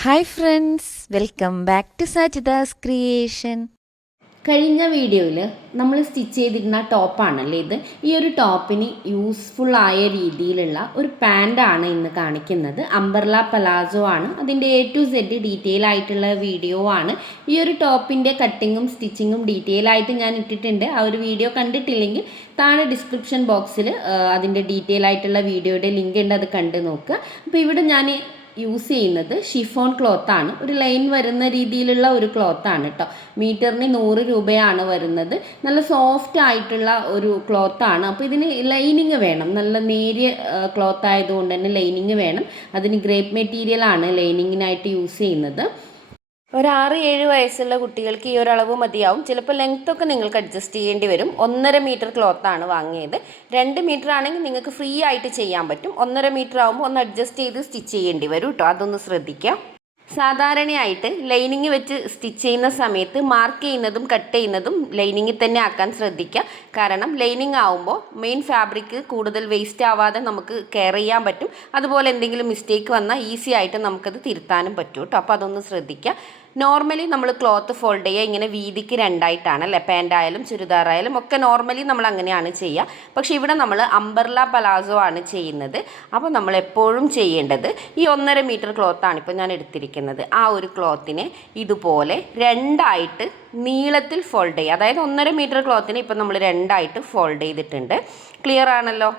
Hi friends, welcome back to Sajida's creation. കഴിഞ്ഞ വീഡിയോയിൽ നമ്മൾ സ്റ്റിച്ച് ചെയ്തിരുന്ന ടോപ്പാണല്ലേ ഇത്. ഈ ഒരു ടോപ്പിന് യൂസ്ഫുള്ളായ രീതിയിലുള്ള ഒരു പാൻ്റാണ് ഇന്ന് കാണിക്കുന്നത്. അംബർല പലാസോ ആണ്. അതിൻ്റെ A to Z ഡീറ്റെയിൽ ആയിട്ടുള്ള വീഡിയോ ആണ്. ഈ ഒരു ടോപ്പിൻ്റെ കട്ടിങ്ങും സ്റ്റിച്ചിങ്ങും ഡീറ്റെയിൽ ആയിട്ട് ഞാൻ ഇട്ടിട്ടുണ്ട്. ആ ഒരു വീഡിയോ കണ്ടിട്ടില്ലെങ്കിൽ താഴെ ഡിസ്ക്രിപ്ഷൻ ബോക്സിൽ അതിൻ്റെ ഡീറ്റെയിൽ ആയിട്ടുള്ള വീഡിയോയുടെ ലിങ്ക് ഉണ്ട്, അത് കണ്ട് നോക്കുക. അപ്പോൾ ഇവിടെ ഞാൻ യൂസ് ചെയ്യുന്നത് ഷിഫോൺ ക്ലോത്താണ്. ഒരു ലൈൻ വരുന്ന രീതിയിലുള്ള ഒരു ക്ലോത്താണ് കേട്ടോ. മീറ്ററിന് 100 രൂപയാണ് വരുന്നത്. നല്ല സോഫ്റ്റ് ആയിട്ടുള്ള ഒരു ക്ലോത്താണ്. അപ്പോൾ ഇതിന് ലൈനിങ് വേണം. നല്ല നേരിയ ക്ലോത്ത് ആയതുകൊണ്ട് തന്നെ ലൈനിങ് വേണം. അതിന് ഗ്രേപ്പ് മെറ്റീരിയലാണ് ലൈനിങ്ങിനായിട്ട് യൂസ് ചെയ്യുന്നത്. ഒരു 6-7 വയസ്സുള്ള കുട്ടികൾക്ക് ഈ ഒരു അളവ് മതിയാവും. ചിലപ്പോൾ ലെങ്ത് ഒക്കെ നിങ്ങൾക്ക് അഡ്ജസ്റ്റ് ചെയ്യേണ്ടി വരും. 1.5 മീറ്റർ ക്ലോത്താണ് വാങ്ങിയത്. 2 മീറ്റർ ആണെങ്കിൽ നിങ്ങൾക്ക് ഫ്രീ ആയിട്ട് ചെയ്യാൻ പറ്റും. 1.5 മീറ്റർ ആകുമ്പോൾ ഒന്ന് അഡ്ജസ്റ്റ് ചെയ്ത് സ്റ്റിച്ച് ചെയ്യേണ്ടി വരും കേട്ടോ. അതൊന്ന് ശ്രദ്ധിക്കാം. സാധാരണയായിട്ട് ലൈനിങ് വെച്ച് സ്റ്റിച്ച് ചെയ്യുന്ന സമയത്ത് മാർക്ക് ചെയ്യുന്നതും കട്ട് ചെയ്യുന്നതും ലൈനിങ്ങിൽ തന്നെ ആക്കാൻ ശ്രദ്ധിക്കുക. കാരണം ലൈനിങ് ആവുമ്പോൾ മെയിൻ ഫാബ്രിക് കൂടുതൽ വേസ്റ്റ് ആവാതെ നമുക്ക് കെയർ ചെയ്യാൻ പറ്റും. അതുപോലെ എന്തെങ്കിലും മിസ്റ്റേക്ക് വന്നാൽ ഈസി ആയിട്ട് നമുക്കത് തിരുത്താനും പറ്റും കേട്ടോ. അപ്പോൾ അതൊന്ന് ശ്രദ്ധിക്കുക. നോർമലി നമ്മൾ ക്ലോത്ത് ഫോൾഡ് ചെയ്യുക ഇങ്ങനെ വീതിക്ക് 2ആയിട്ടാണ് അല്ലേ. പാൻ്റായാലും ചുരിദാറായാലും ഒക്കെ നോർമലി നമ്മൾ അങ്ങനെയാണ് ചെയ്യുക. പക്ഷേ ഇവിടെ നമ്മൾ അംബർല പലാസോ ആണ് ചെയ്യുന്നത്. അപ്പോൾ നമ്മൾ എപ്പോഴും ചെയ്യേണ്ടത് ഈ 1.5 മീറ്റർ ക്ലോത്താണ് ഇപ്പോൾ ഞാൻ എടുത്തിരിക്കുന്നത്. ആ ഒരു ക്ലോത്തിനെ ഇതുപോലെ 2ആയിട്ട് നീളത്തിൽ ഫോൾഡ് ചെയ്യുക. അതായത് 1.5 മീറ്റർ ക്ലോത്തിനെ ഇപ്പോൾ നമ്മൾ 2ആയിട്ട് ഫോൾഡ് ചെയ്തിട്ടുണ്ട്. ക്ലിയർ ആണല്ലോ.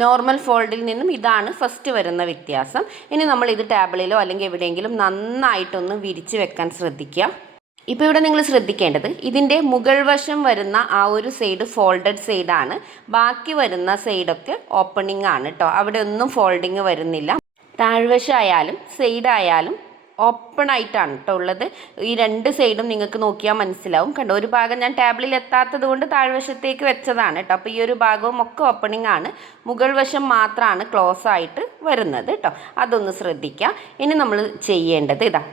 നോർമൽ ഫോൾഡിൽ നിന്നും ഇതാണ് ഫസ്റ്റ് വരുന്ന വ്യത്യാസം. ഇനി നമ്മൾ ഇത് ടേബിളിലോ അല്ലെങ്കിൽ എവിടെയെങ്കിലും നന്നായിട്ടൊന്ന് വിരിച്ച് വെക്കാൻ ശ്രദ്ധിക്കുക. ഇപ്പോൾ ഇവിടെ നിങ്ങൾ ശ്രദ്ധിക്കേണ്ടത് ഇതിൻ്റെ മുകൾ വശം വരുന്ന ആ ഒരു സൈഡ് ഫോൾഡഡ് സൈഡാണ്. ബാക്കി വരുന്ന സൈഡൊക്കെ ഓപ്പണിംഗ് ആണ് കേട്ടോ. അവിടെ ഒന്നും ഫോൾഡിങ് വരുന്നില്ല. താഴ്വശമായാലും സൈഡായാലും ഓപ്പൺ ആയിട്ടാണ് കേട്ടോ ഉള്ളത്. ഈ 2 സൈഡും നിങ്ങൾക്ക് നോക്കിയാൽ മനസ്സിലാവും. കണ്ടോ, ഒരു ഭാഗം ഞാൻ ടേബിളിൽ എത്താത്തത് കൊണ്ട് താഴ്വശത്തേക്ക് വെച്ചതാണ് കേട്ടോ. അപ്പോൾ ഈ ഒരു ഭാഗവും ഒക്കെ ഓപ്പണിംഗ് ആണ്. മുകൾ വശം മാത്രമാണ് ക്ലോസ് ആയിട്ട് വരുന്നത് കേട്ടോ. അതൊന്ന് ശ്രദ്ധിക്കുക. ഇനി നമ്മൾ ചെയ്യേണ്ടത് ഇതാ,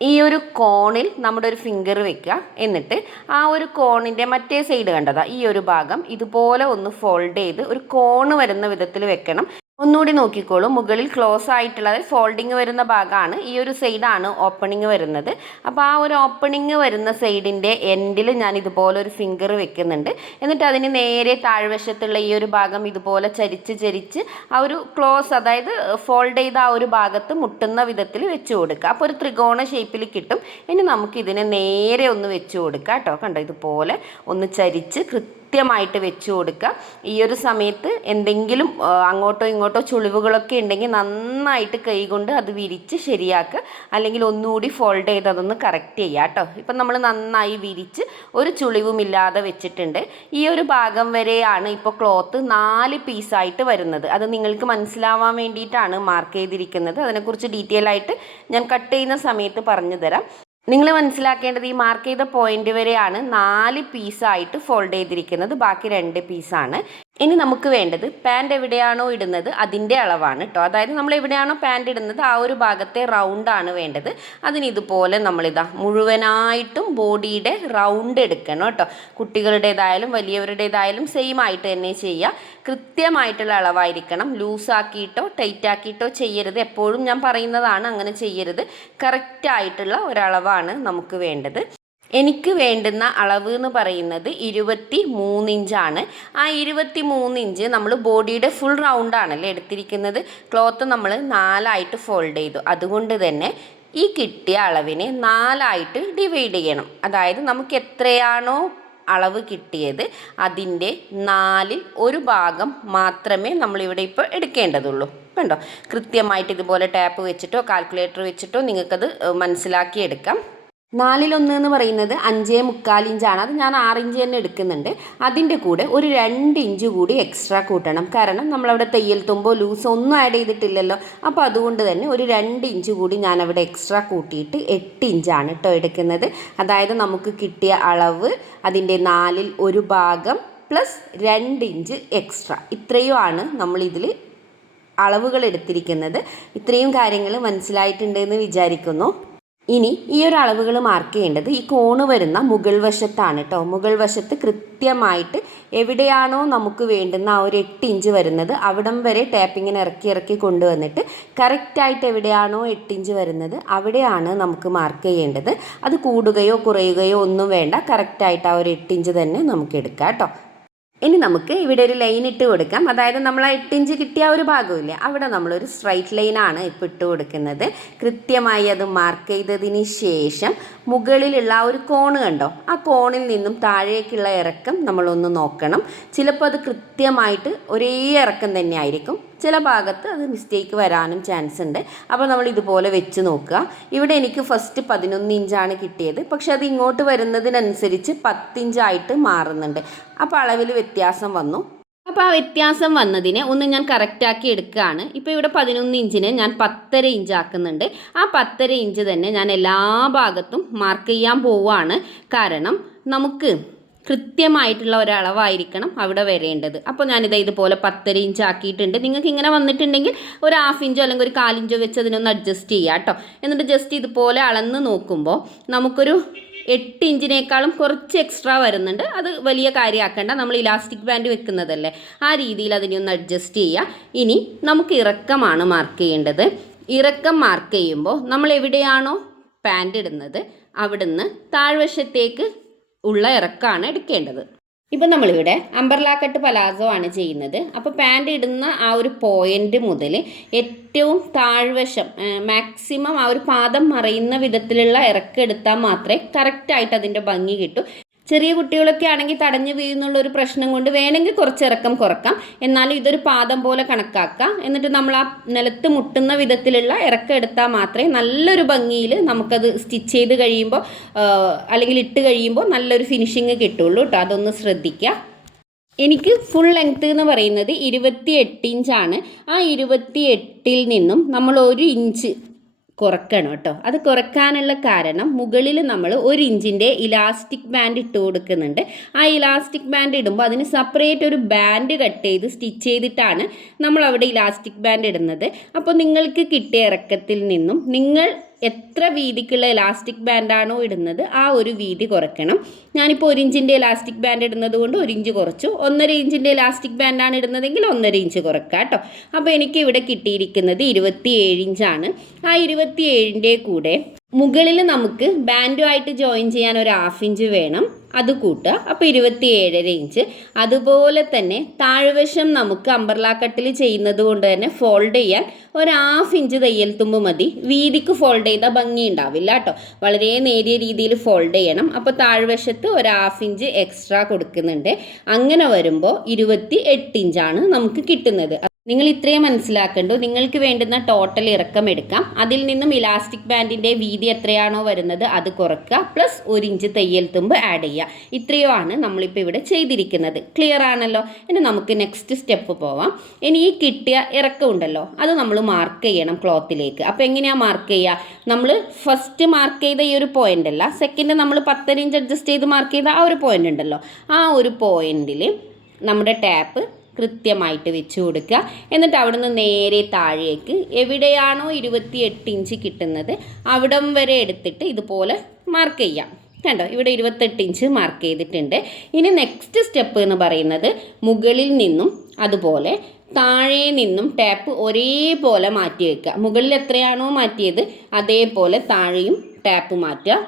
ഈ ഒരു കോണിൽ നമ്മുടെ ഒരു ഫിംഗർ വെക്കുക. എന്നിട്ട് ആ ഒരു കോണിൻ്റെ മറ്റേ സൈഡ് കണ്ടതാ, ഈ ഒരു ഭാഗം ഇതുപോലെ ഒന്ന് ഫോൾഡ് ചെയ്ത് ഒരു കോണ് വരുന്ന വിധത്തിൽ വെക്കണം. ഒന്നുകൂടി നോക്കിക്കോളൂ. മുകളിൽ ക്ലോസ് ആയിട്ടുള്ള ഫോൾഡിങ് വരുന്ന ഭാഗമാണ്. ഈ ഒരു സൈഡാണ് ഓപ്പണിങ് വരുന്നത്. അപ്പോൾ ആ ഒരു ഓപ്പണിങ് വരുന്ന സൈഡിൻ്റെ എൻഡിൽ ഞാൻ ഇതുപോലെ ഒരു ഫിംഗർ വെക്കുന്നുണ്ട്. എന്നിട്ട് അതിന് നേരെ താഴ്വശത്തുള്ള ഈ ഒരു ഭാഗം ഇതുപോലെ ചരിച്ച് ആ ഒരു ക്ലോസ്, അതായത് ഫോൾഡ് ചെയ്ത ആ ഒരു ഭാഗത്ത് മുട്ടുന്ന വിധത്തിൽ വെച്ച് കൊടുക്കുക. അപ്പോൾ ഒരു ത്രികോണ ഷേപ്പിൽ കിട്ടും. ഇനി നമുക്ക് ഇതിനെ നേരെ ഒന്ന് വെച്ച് കൊടുക്കുക കേട്ടോ. കണ്ടോ, ഇതുപോലെ ഒന്ന് ചരിച്ച് കൃത്യമായിട്ട് വെച്ച് കൊടുക്കുക. ഈ ഒരു സമയത്ത് എന്തെങ്കിലും അങ്ങോട്ടോ ഇങ്ങോട്ടോ ചുളിവുകളൊക്കെ ഉണ്ടെങ്കിൽ നന്നായിട്ട് കൈകൊണ്ട് അത് വിരിച്ച് ശരിയാക്കുക. അല്ലെങ്കിൽ ഒന്നുകൂടി ഫോൾഡ് ചെയ്ത് അതൊന്ന് കറക്റ്റ് ചെയ്യുക കേട്ടോ. ഇപ്പം നമ്മൾ നന്നായി വിരിച്ച് ഒരു ചുളിവുമില്ലാതെ വെച്ചിട്ടുണ്ട്. ഈ ഒരു ഭാഗം വരെയാണ് ഇപ്പോൾ ക്ലോത്ത് 4 പീസായിട്ട് വരുന്നത്. അത് നിങ്ങൾക്ക് മനസ്സിലാവാൻ വേണ്ടിയിട്ടാണ് മാർക്ക് ചെയ്തിരിക്കുന്നത്. അതിനെക്കുറിച്ച് ഡീറ്റെയിൽ ആയിട്ട് ഞാൻ കട്ട് ചെയ്യുന്ന സമയത്ത് പറഞ്ഞു തരാം. നിങ്ങൾ മനസ്സിലാക്കേണ്ടത് ഈ മാർക്ക് ചെയ്ത പോയിന്റ് വരെയാണ് 4 പീസായിട്ട് ഫോൾഡ് ചെയ്തിരിക്കുന്നത്. ബാക്കി 2 പീസാണ്. ഇനി നമുക്ക് വേണ്ടത് പാൻറ് എവിടെയാണോ ഇടുന്നത് അതിൻ്റെ അളവാണ് കേട്ടോ. അതായത് നമ്മൾ എവിടെയാണോ പാൻറ് ഇടുന്നത് ആ ഒരു ഭാഗത്തെ റൗണ്ടാണ് വേണ്ടത്. അതിന് ഇതുപോലെ നമ്മളിതാ മുഴുവനായിട്ടും ബോഡിയുടെ റൗണ്ട് എടുക്കണം കേട്ടോ. കുട്ടികളുടേതായാലും വലിയവരുടേതായാലും സെയിം ആയിട്ട് തന്നെ ചെയ്യുക. കൃത്യമായിട്ടുള്ള അളവായിരിക്കണം. ലൂസാക്കിയിട്ടോ ടൈറ്റാക്കിയിട്ടോ ചെയ്യരുത്. എപ്പോഴും ഞാൻ പറയുന്നതാണ്, അങ്ങനെ ചെയ്യരുത്. കറക്റ്റായിട്ടുള്ള ഒരളവാണ് നമുക്ക് വേണ്ടത്. എനിക്ക് വേണ്ടുന്ന അളവ് എന്ന് പറയുന്നത് 23 ഇഞ്ചാണ്. ആ 23 ഇഞ്ച് നമ്മൾ ബോഡിയുടെ ഫുൾ റൗണ്ടാണല്ലേ എടുത്തിരിക്കുന്നത്. ക്ലോത്ത് നമ്മൾ 4ആയിട്ട് ഫോൾഡ് ചെയ്തു. അതുകൊണ്ട് തന്നെ ഈ കിട്ടിയ അളവിനെ 4ആയിട്ട് ഡിവൈഡ് ചെയ്യണം. അതായത് നമുക്ക് എത്രയാണോ അളവ് കിട്ടിയത് അതിൻ്റെ 4ൽ 1 ഭാഗം മാത്രമേ നമ്മളിവിടെ ഇപ്പോൾ എടുക്കേണ്ടതുള്ളൂ. കണ്ടോ, കൃത്യമായിട്ട് ഇതുപോലെ ടാപ്പ് വെച്ചിട്ടോ കാൽക്കുലേറ്റർ വെച്ചിട്ടോ നിങ്ങൾക്കത് മനസ്സിലാക്കിയെടുക്കാം. 4ൽ 1 എന്ന് പറയുന്നത് 5.25 ഇഞ്ചാണ്. അത് ഞാൻ 6 ഇഞ്ച് തന്നെ എടുക്കുന്നുണ്ട്. അതിൻ്റെ കൂടെ ഒരു 2 ഇഞ്ച് കൂടി എക്സ്ട്രാ കൂട്ടണം. കാരണം നമ്മളവിടെ തയ്യൽ തുമ്പോ ലൂസോ ഒന്നും ആഡ് ചെയ്തിട്ടില്ലല്ലോ. അപ്പോൾ അതുകൊണ്ട് തന്നെ ഒരു 2 ഇഞ്ച് കൂടി ഞാനവിടെ എക്സ്ട്രാ കൂട്ടിയിട്ട് 8 ഇഞ്ചാണ് കേട്ടോ എടുക്കുന്നത്. അതായത് നമുക്ക് കിട്ടിയ അളവ് അതിൻ്റെ 4ൽ 1 ഭാഗം പ്ലസ് 2 ഇഞ്ച് എക്സ്ട്രാ. ഇത്രയുമാണ് നമ്മളിതിൽ അളവുകൾ എടുത്തിരിക്കുന്നത്. ഇത്രയും കാര്യങ്ങൾ മനസ്സിലായിട്ടുണ്ട് എന്ന് വിചാരിക്കുന്നു. ഇനി ഈ ഒരു അളവുകൾ മാർക്ക് ചെയ്യേണ്ടത് ഈ കോണ് വരുന്ന മുകൾ വശത്താണ് കേട്ടോ. മുകൾ വശത്ത് കൃത്യമായിട്ട് എവിടെയാണോ നമുക്ക് വേണ്ടുന്ന ആ ഒരു 8 ഇഞ്ച് വരുന്നത് അവിടം വരെ ടാപ്പിങ്ങിന് ഇറക്കി കൊണ്ടുവന്നിട്ട് കറക്റ്റായിട്ട് എവിടെയാണോ 8 ഇഞ്ച് വരുന്നത് അവിടെയാണ് നമുക്ക് മാർക്ക് ചെയ്യേണ്ടത്. അത് കൂടുകയോ കുറയുകയോ ഒന്നും വേണ്ട, കറക്റ്റായിട്ട് ആ ഒരു 8 ഇഞ്ച് തന്നെ നമുക്ക് എടുക്കാം കേട്ടോ. ഇനി നമുക്ക് ഇവിടെ ഒരു ലൈൻ ഇട്ട് കൊടുക്കാം. അതായത് നമ്മൾ ആ 8 ഇഞ്ച് കിട്ടിയ ഒരു ഭാഗമില്ലേ, അവിടെ നമ്മളൊരു സ്ട്രൈറ്റ് ലൈനാണ് ഇപ്പോൾ ഇട്ട് കൊടുക്കുന്നത്. കൃത്യമായി അത് മാർക്ക് ചെയ്തതിന് ശേഷം മുകളിലുള്ള ആ ഒരു കോണ് കണ്ടോ, ആ കോണിൽ നിന്നും താഴേക്കുള്ള ഇറക്കം നമ്മളൊന്ന് നോക്കണം. ചിലപ്പോൾ അത് കൃത്യമായിട്ട് ഒരേ ഇറക്കം തന്നെ ആയിരിക്കും, ചില ഭാഗത്ത് അത് മിസ്റ്റേക്ക് വരാനും ചാൻസ് ഉണ്ട്. അപ്പോൾ നമ്മൾ ഇതുപോലെ വെച്ച് നോക്കുക. ഇവിടെ എനിക്ക് ഫസ്റ്റ് 11 ഇഞ്ചാണ് കിട്ടിയത്, പക്ഷെ അത് ഇങ്ങോട്ട് വരുന്നതിനനുസരിച്ച് 10 ഇഞ്ചായിട്ട് മാറുന്നുണ്ട്. അപ്പോൾ അളവിൽ വ്യത്യാസം വന്നു. അപ്പോൾ ആ വ്യത്യാസം വന്നതിനെ ഒന്ന് ഞാൻ കറക്റ്റാക്കി എടുക്കുകയാണ്. ഇപ്പോൾ ഇവിടെ 11 ഇഞ്ചിനെ ഞാൻ 10.5 ഇഞ്ച് ആക്കുന്നുണ്ട്. ആ 10.5 ഇഞ്ച് തന്നെ ഞാൻ എല്ലാ ഭാഗത്തും മാർക്ക് ചെയ്യാൻ പോവുകയാണ്. കാരണം നമുക്ക് കൃത്യമായിട്ടുള്ള ഒരളവായിരിക്കണം അവിടെ വരേണ്ടത്. അപ്പോൾ ഞാനിത് ഇതുപോലെ 10.5 ഇഞ്ച് ആക്കിയിട്ടുണ്ട്. നിങ്ങൾക്ക് ഇങ്ങനെ വന്നിട്ടുണ്ടെങ്കിൽ ഒരു 1/2 ഇഞ്ചോ അല്ലെങ്കിൽ ഒരു 1/4 ഇഞ്ചോ വെച്ച് അതിനൊന്ന് അഡ്ജസ്റ്റ് ചെയ്യുക കേട്ടോ. എന്നിട്ട് ജസ്റ്റ് ഇതുപോലെ അളന്ന് നോക്കുമ്പോൾ നമുക്കൊരു 8 ഇഞ്ചിനേക്കാളും കുറച്ച് എക്സ്ട്രാ വരുന്നുണ്ട്. അത് വലിയ കാര്യമാക്കേണ്ട, നമ്മൾ ഇലാസ്റ്റിക് ബാൻഡ് വെക്കുന്നതല്ലേ, ആ രീതിയിൽ അതിനെ ഒന്ന് അഡ്ജസ്റ്റ് ചെയ്യുക. ഇനി നമുക്ക് ഇറക്കമാണ് മാർക്ക് ചെയ്യേണ്ടത്. ഇറക്കം മാർക്ക് ചെയ്യുമ്പോൾ നമ്മൾ എവിടെയാണോ പാൻറ് ഇടുന്നത് അവിടുന്ന് താഴ്വശത്തേക്ക് ഉള്ള ഇറക്കമാണ് എടുക്കേണ്ടത്. ഇപ്പം നമ്മളിവിടെ അംബർല കട്ട് പലാസോ ആണ് ചെയ്യുന്നത്. അപ്പോൾ പാൻറ് ഇടുന്ന ആ ഒരു പോയിൻ്റ് മുതൽ ഏറ്റവും താഴ്വശം മാക്സിമം ആ ഒരു പാദം മറയുന്ന വിധത്തിലുള്ള ഇറക്കം എടുത്താൽ മാത്രമേ കറക്റ്റായിട്ട് അതിൻ്റെ ഭംഗി കിട്ടൂ. ചെറിയ കുട്ടികളൊക്കെ ആണെങ്കിൽ തടഞ്ഞു വീഴുന്നുള്ളൊരു പ്രശ്നം കൊണ്ട് വേണമെങ്കിൽ കുറച്ച് ഇറക്കം കുറക്കാം, എന്നാലും ഇതൊരു പാദം പോലെ കണക്കാക്കാം. എന്നിട്ട് നമ്മൾ ആ നിലത്ത് മുട്ടുന്ന വിധത്തിലുള്ള ഇറക്കം എടുത്താൽ മാത്രമേ നല്ലൊരു ഭംഗിയിൽ നമുക്കത് സ്റ്റിച്ച് ചെയ്ത് കഴിയുമ്പോൾ അല്ലെങ്കിൽ ഇട്ട് കഴിയുമ്പോൾ നല്ലൊരു ഫിനിഷിങ് കിട്ടുള്ളൂ കേട്ടോ. അതൊന്ന് ശ്രദ്ധിക്കുക. എനിക്ക് ഫുൾ ലെങ്ത്ത് എന്ന് പറയുന്നത് 28 ഇഞ്ചാണ്. ആ 28-ൽ നിന്നും നമ്മൾ 1 ഇഞ്ച് കുറക്കണം കേട്ടോ. അത് കുറക്കാനുള്ള കാരണം മുകളിൽ നമ്മൾ 1 ഇഞ്ചിൻ്റെ ഇലാസ്റ്റിക് ബാൻഡ് ഇട്ട് കൊടുക്കുന്നുണ്ട്. ആ ഇലാസ്റ്റിക് ബാൻഡ് ഇടുമ്പോൾ അതിന് സെപ്പറേറ്റ് ഒരു ബാൻഡ് കട്ട് ചെയ്ത് സ്റ്റിച്ച് ചെയ്തിട്ടാണ് നമ്മൾ അവിടെ ഇലാസ്റ്റിക് ബാൻഡ് ഇടുന്നത്. അപ്പോൾ നിങ്ങൾക്ക് കിട്ടിയ ഇറക്കത്തിൽ നിന്നും നിങ്ങൾ എത്ര വീതിക്കുള്ള ഇലാസ്റ്റിക് ബാൻഡാണോ ഇടുന്നത് ആ ഒരു വീതി കുറയ്ക്കണം. ഞാനിപ്പോൾ 1 ഇഞ്ചിൻ്റെ ഇലാസ്റ്റിക് ബാൻഡ് ഇടുന്നത് കൊണ്ട് 1 ഇഞ്ച് കുറച്ചു. 1.5 ഇഞ്ചിൻ്റെ ഇലാസ്റ്റിക് ബാൻഡാണ് ഇടുന്നതെങ്കിൽ 1.5 ഇഞ്ച് കുറയ്ക്കാം കേട്ടോ. അപ്പോൾ എനിക്ക് ഇവിടെ കിട്ടിയിരിക്കുന്നത് 27 ഇഞ്ചാണ്. ആ 27ൻ്റെ കൂടെ മുകളിൽ നമുക്ക് ബാൻഡുമായിട്ട് ജോയിൻ ചെയ്യാൻ ഒരു 1/2 ഇഞ്ച് വേണം, അത് കൂട്ടുക. അപ്പോൾ 27.5 ഇഞ്ച്. അതുപോലെ തന്നെ താഴ്വശം നമുക്ക് അംബർല കട്ടിൽ ചെയ്യുന്നത് കൊണ്ട് തന്നെ ഫോൾഡ് ചെയ്യാൻ ഒരു 1/2 ഇഞ്ച് തയ്യൽ തുമ്പ് മതി. വീതിക്ക് ഫോൾഡ് ചെയ്താൽ ഭംഗി ഉണ്ടാവില്ല കേട്ടോ, വളരെ നേരിയ രീതിയിൽ ഫോൾഡ് ചെയ്യണം. അപ്പോൾ താഴ്വശത്ത് ഒരു 1/2 ഇഞ്ച് എക്സ്ട്രാ കൊടുക്കുന്നുണ്ട്. അങ്ങനെ വരുമ്പോൾ 28 ഇഞ്ചാണ് നമുക്ക് കിട്ടുന്നത്. നിങ്ങൾ ഇത്രയും മനസ്സിലാക്കേണ്ടു. നിങ്ങൾക്ക് വേണ്ടുന്ന ടോട്ടൽ ഇറക്കം എടുക്കാം, അതിൽ നിന്നും ഇലാസ്റ്റിക് ബാൻഡിൻ്റെ വീതി എത്രയാണോ വരുന്നത് അത് കുറയ്ക്കുക, പ്ലസ് 1 ഇഞ്ച് തയ്യൽ തുമ്പ് ആഡ് ചെയ്യുക. ഇത്രയുമാണ് നമ്മളിപ്പോൾ ഇവിടെ ചെയ്തിരിക്കുന്നത്. ക്ലിയർ ആണല്ലോ? ഇനി നമുക്ക് നെക്സ്റ്റ് സ്റ്റെപ്പ് പോവാം. ഇനി ഈ കിട്ടിയ ഇറക്കം ഉണ്ടല്ലോ അത് നമ്മൾ മാർക്ക് ചെയ്യണം ക്ലോത്തിലേക്ക്. അപ്പോൾ എങ്ങനെയാണ് മാർക്ക് ചെയ്യുക? നമ്മൾ ഫസ്റ്റ് മാർക്ക് ചെയ്ത ഈ ഒരു പോയിൻ്റ് അല്ല, സെക്കൻഡ് നമ്മൾ 10.5 ഇഞ്ച് അഡ്ജസ്റ്റ് ചെയ്ത് മാർക്ക് ചെയ്ത ആ ഒരു പോയിൻ്റ് ഉണ്ടല്ലോ, ആ ഒരു പോയിൻറ്റിൽ നമ്മുടെ ടാപ്പ് കൃത്യമായിട്ട് വെച്ച് കൊടുക്കുക. എന്നിട്ട് അവിടെ നിന്ന് നേരെ താഴേക്ക് എവിടെയാണോ 28 ഇഞ്ച് കിട്ടുന്നത് അവിടം വരെ എടുത്തിട്ട് ഇതുപോലെ മാർക്ക് ചെയ്യാം. കണ്ടോ, ഇവിടെ 28 ഇഞ്ച് മാർക്ക് ചെയ്തിട്ടുണ്ട്. ഇനി നെക്സ്റ്റ് സ്റ്റെപ്പ് എന്ന് പറയുന്നത് മുകളിൽ നിന്നും അതുപോലെ താഴെ നിന്നും ടാപ്പ് ഒരേപോലെ മാറ്റി വയ്ക്കുക. മുകളിൽ എത്രയാണോ മാറ്റിയത് അതേപോലെ താഴെയും ടാപ്പ് മാറ്റുക.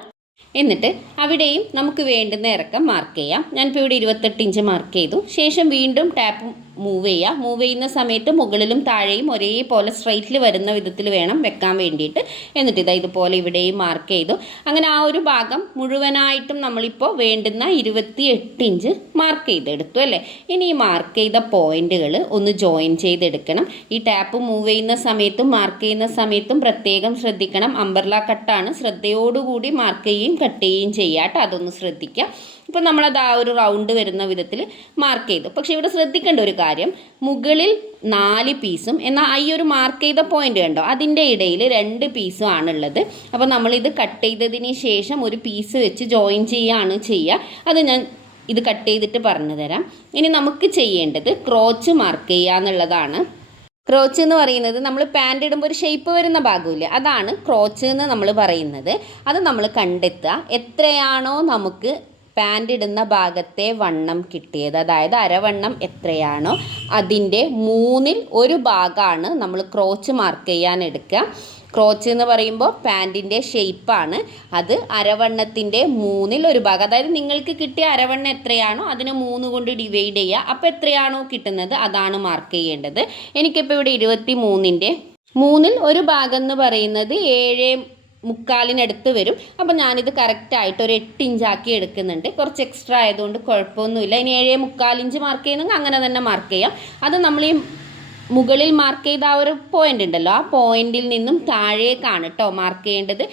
എന്നിട്ട് അവിടെയും നമുക്ക് വേണ്ടുന്ന ഇറക്കം മാർക്ക് ചെയ്യാം. ഞാനിപ്പോൾ ഇവിടെ 28 ഇഞ്ച് മാർക്ക് ചെയ്തു. ശേഷം വീണ്ടും ടാപ്പ് മൂവ് ചെയ്യുക. മൂവ് ചെയ്യുന്ന സമയത്ത് മുകളിലും താഴെയും ഒരേപോലെ സ്ട്രൈറ്റിൽ വരുന്ന വിധത്തിൽ വേണം വെക്കാൻ വേണ്ടിയിട്ട്. എന്നിട്ട് ഇതുപോലെ ഇവിടെയും മാർക്ക് ചെയ്തു. അങ്ങനെ ആ ഒരു ഭാഗം മുഴുവനായിട്ടും നമ്മളിപ്പോൾ വേണ്ടുന്ന 28 ഇഞ്ച് മാർക്ക് ചെയ്തെടുത്തു അല്ലേ. ഇനി ഈ മാർക്ക് ചെയ്ത പോയിന്റുകൾ ഒന്ന് ജോയിൻ ചെയ്തെടുക്കണം. ഈ ടാപ്പ് മൂവ് ചെയ്യുന്ന സമയത്തും മാർക്ക് ചെയ്യുന്ന സമയത്തും പ്രത്യേകം ശ്രദ്ധിക്കണം. അംബർല കട്ടാണ്, ശ്രദ്ധയോടുകൂടി മാർക്ക് ചെയ്യുകയും കട്ട് ചെയ്യുകയും ചെയ്യാട്ടോ, അതൊന്ന് ശ്രദ്ധിക്കാം. ഇപ്പോൾ നമ്മളത് ആ ഒരു റൗണ്ട് വരുന്ന വിധത്തിൽ മാർക്ക് ചെയ്തു. പക്ഷേ ഇവിടെ ശ്രദ്ധിക്കേണ്ട ഒരു കാര്യം, മുകളിൽ 4 പീസും എന്നാൽ ഈ ഒരു മാർക്ക് ചെയ്ത പോയിന്റ് കണ്ടോ അതിൻ്റെ ഇടയിൽ 2 പീസും ആണുള്ളത്. അപ്പോൾ നമ്മളിത് കട്ട് ചെയ്തതിന് ശേഷം ഒരു പീസ് വെച്ച് ജോയിൻ ചെയ്യുകയാണ് ചെയ്യുക. അത് ഞാൻ ഇത് കട്ട് ചെയ്തിട്ട് പറഞ്ഞു തരാം. ഇനി നമുക്ക് ചെയ്യേണ്ടത് ക്രോച്ച് മാർക്ക് ചെയ്യുക എന്നുള്ളതാണ്. ക്രോച്ച് എന്ന് പറയുന്നത് നമ്മൾ പാൻറ് ഇടുമ്പോൾ ഒരു ഷേപ്പ് വരുന്ന ഭാഗമില്ലേ, അതാണ് ക്രോച്ച് എന്ന് നമ്മൾ പറയുന്നത്. അത് നമ്മൾ കണ്ടെത്തുക. എത്രയാണോ നമുക്ക് പാൻറ് ഇടുന്ന ഭാഗത്തെ വണ്ണം കിട്ടിയത്, അതായത് അരവണ്ണം എത്രയാണോ അതിൻ്റെ 1/3 ഭാഗമാണ് നമ്മൾ ക്രോച്ച് മാർക്ക് ചെയ്യാൻ എടുക്കുക. ക്രോച്ച് എന്ന് പറയുമ്പോൾ പാൻറ്റിൻ്റെ ഷേപ്പാണ്. അത് അരവണ്ണത്തിൻ്റെ 1/3 ഭാഗം, അതായത് നിങ്ങൾക്ക് കിട്ടിയ അരവണ്ണം എത്രയാണോ അതിനെ 3 കൊണ്ട് ഡിവൈഡ് ചെയ്യുക. അപ്പോൾ എത്രയാണോ കിട്ടുന്നത് അതാണ് മാർക്ക് ചെയ്യേണ്ടത്. എനിക്കിപ്പോൾ ഇവിടെ 23ൻ്റെ 1/3 ഭാഗം എന്ന് പറയുന്നത് 7.75 വരും. അപ്പോൾ ഞാനിത് കറക്റ്റായിട്ട് ഒരു 8 ഇഞ്ചാക്കി എടുക്കുന്നുണ്ട്. കുറച്ച് എക്സ്ട്രാ ആയതുകൊണ്ട് കുഴപ്പമൊന്നുമില്ല. ഇനി 7.25 ഇഞ്ച് മാർക്ക് ചെയ്യുന്നെങ്കിൽ അങ്ങനെ തന്നെ മാർക്ക് ചെയ്യാം. അത് നമ്മൾ ഈ മുകളിൽ മാർക്ക് ചെയ്ത ആ ഒരു പോയിന്റ് ഉണ്ടല്ലോ, ആ പോയിന്റിൽ നിന്നും താഴേക്കാണ് കേട്ടോ മാർക്ക് ചെയ്യേണ്ടത്.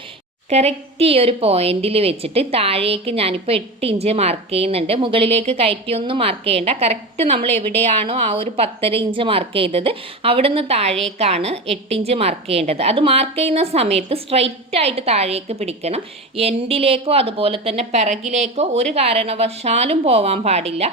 കറക്റ്റ് ഈ ഒരു പോയിന്റിൽ വെച്ചിട്ട് താഴേക്ക് ഞാനിപ്പോൾ 8 ഇഞ്ച് മാർക്ക് ചെയ്യുന്നുണ്ട്. മുകളിലേക്ക് കയറ്റിയൊന്നും മാർക്ക് ചെയ്യേണ്ട. കറക്റ്റ് നമ്മൾ എവിടെയാണോ ആ ഒരു 10.5 ഇഞ്ച് മാർക്ക് ചെയ്തത് അവിടെ നിന്ന് താഴേക്കാണ് 8 ഇഞ്ച് മാർക്ക് ചെയ്യേണ്ടത്. അത് മാർക്ക് ചെയ്യുന്ന സമയത്ത് സ്ട്രൈറ്റ് ആയിട്ട് താഴേക്ക് പിടിക്കണം. എൻഡിലേക്കോ അതുപോലെ തന്നെ പിറകിലേക്കോ ഒരു കാരണവശാലും പോവാൻ പാടില്ല.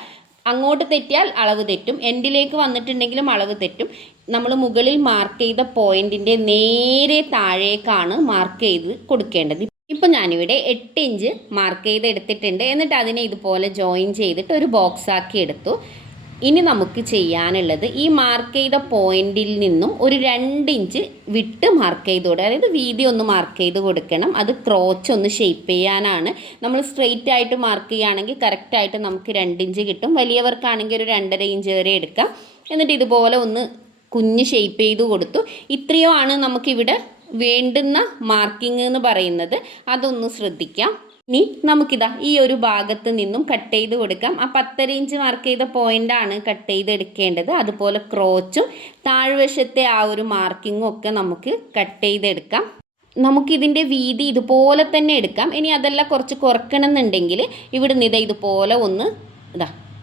അങ്ങോട്ട് തെറ്റിയാൽ അളവ് തെറ്റും, എൻഡിലേക്ക് വന്നിട്ടുണ്ടെങ്കിലും അളവ് തെറ്റും. നമ്മൾ മുകളിൽ മാർക്ക് ചെയ്ത പോയിന്റിൻ്റെ നേരെ താഴേക്കാണ് മാർക്ക് ചെയ്ത് കൊടുക്കേണ്ടത്. ഇപ്പോൾ ഞാനിവിടെ 8 ഇഞ്ച് മാർക്ക് ചെയ്ത് എടുത്തിട്ടുണ്ട്. എന്നിട്ട് അതിനെ ഇതുപോലെ ജോയിൻ ചെയ്തിട്ട് ഒരു ബോക്സ് ആക്കി എടുത്തു. ഇനി നമുക്ക് ചെയ്യാനുള്ളത് ഈ മാർക്ക് ചെയ്ത പോയിന്റിൽ നിന്നും ഒരു 2 ഇഞ്ച് വിട്ട് മാർക്ക് ചെയ്ത് കൊടുക്കുക. അതായത് വീതി ഒന്ന് മാർക്ക് ചെയ്ത് കൊടുക്കണം. അത് ക്രോച്ച് ഒന്ന് ഷേപ്പ് ചെയ്യാനാണ്. നമ്മൾ സ്ട്രെയിറ്റ് ആയിട്ട് മാർക്ക് ചെയ്യുകയാണെങ്കിൽ കറക്റ്റായിട്ട് നമുക്ക് 2 ഇഞ്ച് കിട്ടും. വലിയവർക്കാണെങ്കിൽ ഒരു 2.5 ഇഞ്ച് വരെ എടുക്കാം. എന്നിട്ട് ഇതുപോലെ ഒന്ന് കുഞ്ഞ് ഷേപ്പ് ചെയ്ത് കൊടുത്തു. ഇത്രയോ ആണ് നമുക്കിവിടെ വേണ്ടുന്ന മാർക്കിംഗ് എന്ന് പറയുന്നത്. അതൊന്ന് ശ്രദ്ധിക്കാം. ഇനി നമുക്കിതാ ഈ ഒരു ഭാഗത്ത് നിന്നും കട്ട് ചെയ്ത് കൊടുക്കാം. ആ 10.5 ഇഞ്ച് മാർക്ക് ചെയ്ത പോയിൻ്റാണ് കട്ട് ചെയ്തെടുക്കേണ്ടത്. അതുപോലെ ക്രോച്ചും താഴ്വശത്തെ ആ ഒരു മാർക്കിങ്ങും ഒക്കെ നമുക്ക് കട്ട് ചെയ്തെടുക്കാം. നമുക്കിതിൻ്റെ വീതി ഇതുപോലെ തന്നെ എടുക്കാം. ഇനി അതെല്ലാം കുറച്ച് കുറക്കണം എന്നുണ്ടെങ്കിൽ ഇവിടുന്ന് ഇതുപോലെ ഒന്ന്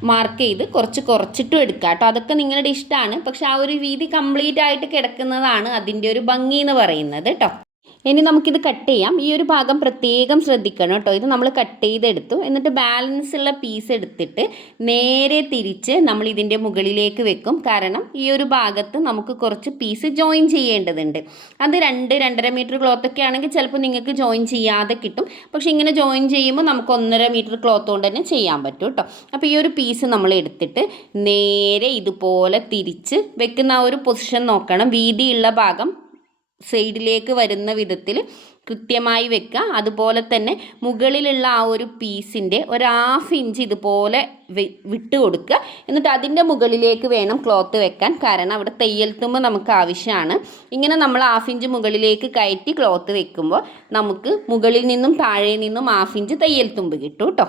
മാർക്ക് ചെയ്ത് കുറച്ചിട്ടും എടുക്കാം കേട്ടോ. അതൊക്കെ നിങ്ങളുടെ ഇഷ്ടമാണ്. പക്ഷെ ആ ഒരു വീതി കംപ്ലീറ്റ് ആയിട്ട് കിടക്കുന്നതാണ് അതിൻ്റെ ഒരു ഭംഗി എന്ന് പറയുന്നത് കേട്ടോ. ഇനി നമുക്കിത് കട്ട് ചെയ്യാം. ഈ ഒരു ഭാഗം പ്രത്യേകം ശ്രദ്ധിക്കണം കേട്ടോ. ഇത് നമ്മൾ കട്ട് ചെയ്തെടുത്തു. എന്നിട്ട് ബാലൻസ് ഉള്ള പീസ് എടുത്തിട്ട് നേരെ തിരിച്ച് നമ്മൾ ഇതിൻ്റെ മുകളിലേക്ക് വെക്കും. കാരണം ഈ ഒരു ഭാഗത്ത് നമുക്ക് കുറച്ച് പീസ് ജോയിൻ ചെയ്യേണ്ടതുണ്ട്. അത് 2-2.5 മീറ്റർ ക്ലോത്തൊക്കെ ആണെങ്കിൽ ചിലപ്പോൾ നിങ്ങൾക്ക് ജോയിൻ ചെയ്യാതെ കിട്ടും. പക്ഷേ ഇങ്ങനെ ജോയിൻ ചെയ്യുമ്പോൾ നമുക്ക് 1.5 മീറ്റർ ക്ലോത്ത് കൊണ്ട് തന്നെ ചെയ്യാൻ പറ്റും കേട്ടോ. അപ്പോൾ ഈ ഒരു പീസ് നമ്മൾ എടുത്തിട്ട് നേരെ ഇതുപോലെ തിരിച്ച് വെക്കുന്ന ആ ഒരു പൊസിഷൻ നോക്കണം. വീതിയുള്ള ഭാഗം സൈഡിലേക്ക് വരുന്ന വിധത്തിൽ കൃത്യമായി വെക്കുക. അതുപോലെ തന്നെ മുകളിലുള്ള ആ ഒരു പീസിൻ്റെ ഒരു 1/2 ഇഞ്ച് ഇതുപോലെ വിട്ട് കൊടുക്കുക. എന്നിട്ട് അതിൻ്റെ മുകളിലേക്ക് വേണം ക്ലോത്ത് വെക്കാൻ. കാരണം അവിടെ തയ്യൽ തുമ്പ് നമുക്ക് ആവശ്യമാണ്. ഇങ്ങനെ നമ്മൾ 1/2 ഇഞ്ച് മുകളിലേക്ക് കയറ്റി ക്ലോത്ത് വെക്കുമ്പോൾ നമുക്ക് മുകളിൽ നിന്നും താഴെ നിന്നും 1/2 ഇഞ്ച് തയ്യൽ തുമ്പ് കിട്ടും കേട്ടോ.